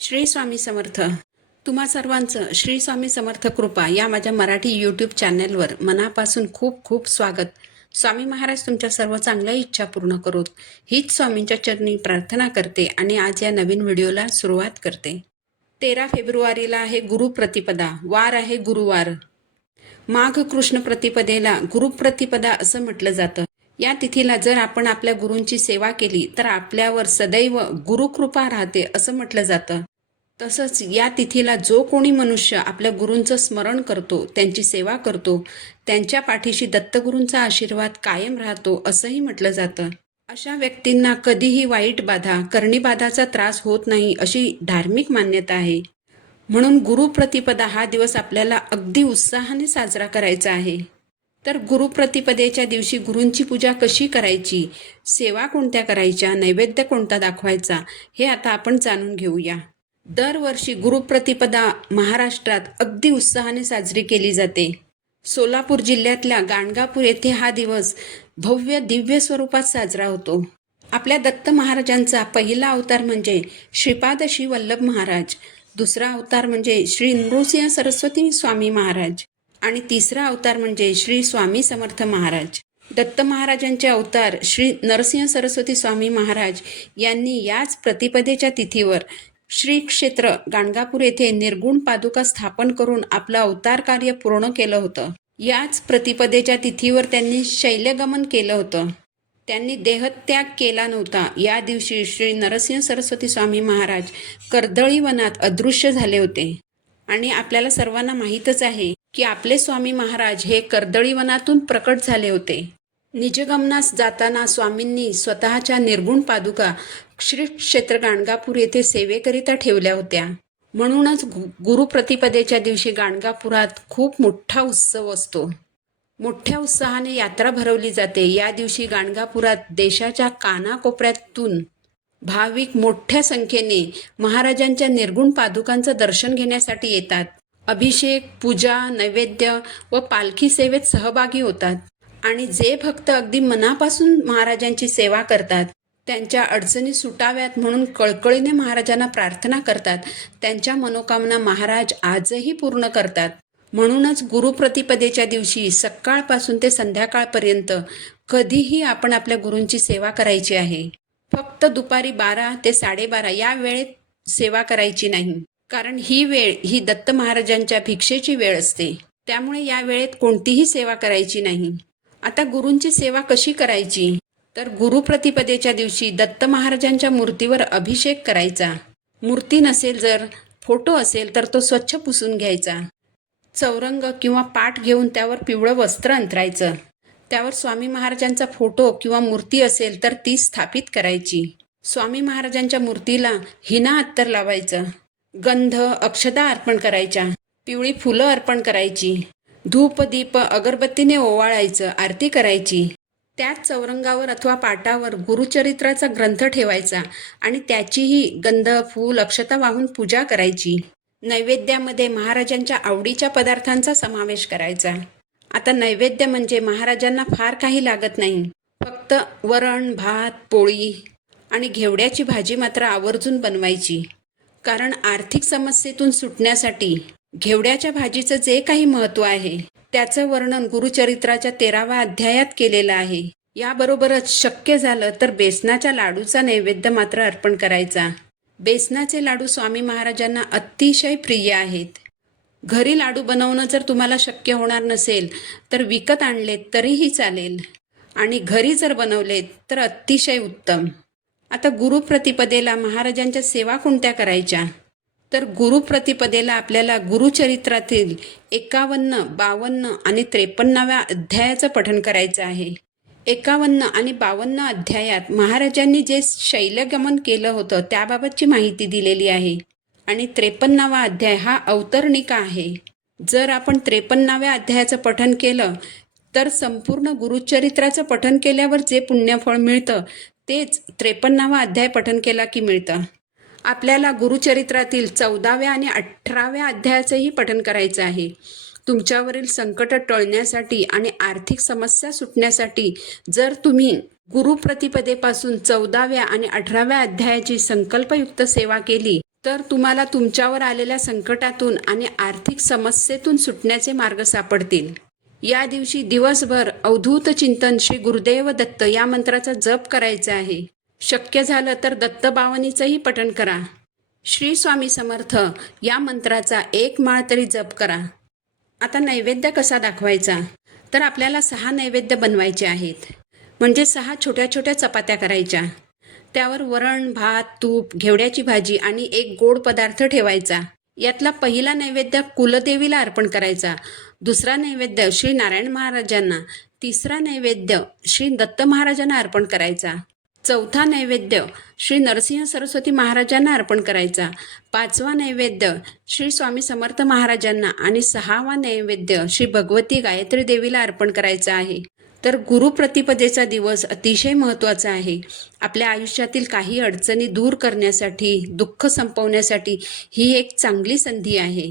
श्री स्वामी समर्थ. तुम्हा सर्वांचं श्री स्वामी समर्थ कृपा या माझ्या मराठी यूट्यूब चॅनलवर मनापासून खूप खूप स्वागत. स्वामी महाराज तुमच्या सर्व चांगल्या इच्छा पूर्ण करोत हीच स्वामींच्या चरणी प्रार्थना करते आणि आज या नवीन व्हिडिओला सुरुवात करते. 13 फेब्रुवारीला आहे गुरुप्रतिपदा, वार आहे गुरुवार. माघ कृष्ण प्रतिपदेला गुरुप्रतिपदा असं म्हटलं जातं. या तिथीला जर आपण आपल्या गुरूंची सेवा केली तर आपल्यावर सदैव गुरुकृपा राहते असं म्हटलं जातं. तसंच या तिथीला जो कोणी मनुष्य आपल्या गुरूंचं स्मरण करतो, त्यांची सेवा करतो, त्यांच्या पाठीशी दत्तगुरूंचा आशीर्वाद कायम राहतो असंही म्हटलं जातं. अशा व्यक्तींना कधीही वाईट बाधा, करणीबाधाचा त्रास होत नाही अशी धार्मिक मान्यता आहे. म्हणून गुरुप्रतिपदा हा दिवस आपल्याला अगदी उत्साहाने साजरा करायचा आहे. तर गुरुप्रतिपदेच्या दिवशी गुरूंची पूजा कशी करायची, सेवा कोणत्या करायच्या, नैवेद्य कोणता दाखवायचा हे आता आपण जाणून घेऊया. दरवर्षी गुरुप्रतिपदा महाराष्ट्रात अगदी उत्साहाने साजरी केली जाते. सोलापूर जिल्ह्यातल्या गाणगापूर येथे हा दिवस भव्य दिव्य स्वरूपात साजरा होतो. आपल्या दत्त महाराजांचा पहिला अवतार म्हणजे श्रीपाद श्री वल्लभ महाराज, दुसरा अवतार म्हणजे श्री नृसिंह सरस्वती स्वामी महाराज आणि तिसरा अवतार म्हणजे श्री स्वामी समर्थ महाराज. दत्त महाराजांचे अवतार श्री नरसिंह सरस्वती स्वामी महाराज यांनी याच प्रतिपदेच्या तिथीवर श्री क्षेत्र गाणगापूर येथे निर्गुण पादुका स्थापन करून आपलं अवतार कार्य पूर्ण केलं होतं. याच प्रतिपदेच्या तिथीवर त्यांनी शैल्यगमन केलं होतं. त्यांनी देहत्याग केला नव्हता. या दिवशी श्री नरसिंह सरस्वती स्वामी महाराज कर्दळी वनात अदृश्य झाले होते. आणि आपल्याला सर्वांना माहीतच आहे की आपले स्वामी महाराज हे कर्दळी वनातून प्रकट झाले होते. निजगमनास जाताना स्वामींनी स्वतःच्या निर्गुण पादुका श्री क्षेत्र गाणगापूर येथे सेवेकरिता ठेवल्या होत्या. म्हणूनच गुरुप्रतिपदेच्या दिवशी गाणगापुरात खूप मोठा उत्सव असतो. मोठ्या उत्साहाने यात्रा भरवली जाते. या दिवशी गाणगापुरात देशाच्या कानाकोपऱ्यातून भाविक मोठ्या संख्येने महाराजांच्या निर्गुण पादुकांचं दर्शन घेण्यासाठी येतात. अभिषेक, पूजा, नैवेद्य व पालखी सेवेत सहभागी होतात. आणि जे भक्त अगदी मनापासून महाराजांची सेवा करतात, त्यांच्या अडचणी सुटाव्यात म्हणून कळकळीने महाराजांना प्रार्थना करतात, त्यांच्या मनोकामना महाराज आजही पूर्ण करतात. म्हणूनच गुरुप्रतिपदेच्या दिवशी सकाळपासून ते संध्याकाळपर्यंत कधीही आपण आपल्या गुरूंची सेवा करायची आहे. फक्त दुपारी 12 ते 12:30 या वेळेत सेवा करायची नाही, कारण ही वेळ ही दत्त महाराजांच्या भिक्षेची वेळ असते. त्यामुळे या वेळेत कोणतीही सेवा करायची नाही. आता गुरूंची सेवा कशी करायची, तर गुरुप्रतिपदेच्या दिवशी दत्त महाराजांच्या मूर्तीवर अभिषेक करायचा. मूर्ती नसेल, जर फोटो असेल तर तो स्वच्छ पुसून घ्यायचा. चौरंग किंवा पाट घेऊन त्यावर पिवळं वस्त्र अंथरायचं. त्यावर स्वामी महाराजांचा फोटो किंवा मूर्ती असेल तर ती स्थापित करायची. स्वामी महाराजांच्या मूर्तीला हिना अत्तर लावायचं. गंध, अक्षदा अर्पण करायच्या. पिवळी फुलं अर्पण करायची. धूप, दीप, अगरबत्तीने ओवाळायचं, आरती करायची. त्याच चौरंगावर अथवा पाटावर गुरुचरित्राचा ग्रंथ ठेवायचा आणि त्याचीही गंध, फूल, अक्षता वाहून पूजा करायची. नैवेद्यामध्ये महाराजांच्या आवडीच्या पदार्थांचा समावेश करायचा. आता नैवेद्य म्हणजे महाराजांना फार काही लागत नाही. फक्त वरण, भात, पोळी आणि घेवड्याची भाजी मात्र आवर्जून बनवायची. कारण आर्थिक समस्येतून सुटण्यासाठी घेवड्याच्या भाजीचं जे काही महत्त्व आहे त्याचं वर्णन गुरुचरित्राच्या 13व्या अध्यायात केलेलं आहे. याबरोबरच शक्य झालं तर बेसनाच्या लाडूचा नैवेद्य मात्र अर्पण करायचा. बेसनाचे लाडू स्वामी महाराजांना अतिशय प्रिय आहेत. घरी लाडू बनवणं जर तुम्हाला शक्य होणार नसेल तर विकत आणलेत तरीही चालेल आणि घरी जर बनवलेत तर अतिशय उत्तम. आता गुरुप्रतिपदेला महाराजांच्या सेवा कोणत्या करायच्या, तर गुरुप्रतिपदेला आपल्याला गुरुचरित्रातील 51, 52 आणि 53व्या अध्यायाचं पठण करायचं आहे. 51 आणि 52 अध्यायात महाराजांनी जे शैल्यगमन केलं होतं त्याबाबतची माहिती दिलेली आहे आणि 53वा अध्याय हा अवतरणिका आहे. जर आपण 53व्या अध्यायाचं पठण केलं तर संपूर्ण गुरुचरित्राचं पठण केल्यावर जे पुण्यफळ मिळतं तेच 53वा अध्याय पठण केला की मिळतं. आपल्याला गुरुचरित्रातील 14व्या आणि 18व्या अध्यायाचंही पठण करायचं आहे. तुमच्यावरील संकट टळण्यासाठी आणि आर्थिक समस्या सुटण्यासाठी जर तुम्ही गुरुप्रतिपदेपासून 14व्या आणि 18व्या अध्यायाची संकल्पयुक्त सेवा केली तर तुम्हाला तुमच्यावर आलेल्या संकटातून आणि आर्थिक समस्येतून सुटण्याचे मार्ग सापडतील. या दिवशी दिवसभर अवधूत चिंतन श्री गुरुदेव दत्त या मंत्राचा जप करायचा आहे. शक्य झालं तर दत्तभावनीचंही पठण करा. श्री स्वामी समर्थ या मंत्राचा 1 माळ तरी जप करा. आता नैवेद्य कसा दाखवायचा? तर आपल्याला 6 नैवेद्य बनवायचे आहेत. म्हणजे 6 छोट्या छोट्या चपात्या करायच्या. त्यावर वरण, भात, तूप, घेवड्याची भाजी आणि एक गोड पदार्थ ठेवायचा. यातला पहिला नैवेद्य कुलदेवीला अर्पण करायचा. दुसरा नैवेद्य श्री नारायण महाराजांना, तिसरा नैवेद्य श्री दत्त महाराजांना अर्पण करायचा, चौथा नैवेद्य श्री नरसिंह सरस्वती महाराजांना अर्पण करायचा, 5वा नैवेद्य श्री स्वामी समर्थ महाराजांना आणि 6वा नैवेद्य श्री भगवती गायत्री देवीला अर्पण करायचा आहे. तर गुरुप्रतिपदेचा दिवस अतिशय महत्त्वाचा आहे. आपल्या आयुष्यातील काही अडचणी दूर करण्यासाठी, दुःख संपवण्यासाठी ही एक चांगली संधी आहे.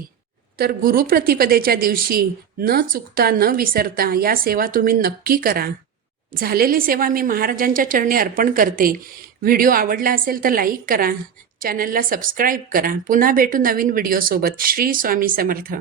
तर गुरुप्रतिपदेच्या दिवशी न चुकता न विसरता या सेवा तुम्ही नक्की करा. झालेली सेवा मी महाराजांच्या चरणी अर्पण करते. व्हिडिओ आवडला असेल तर लाईक करा, चॅनलला सबस्क्राईब करा. पुन्हा भेटू नवीन व्हिडिओसोबत. श्री स्वामी समर्थ.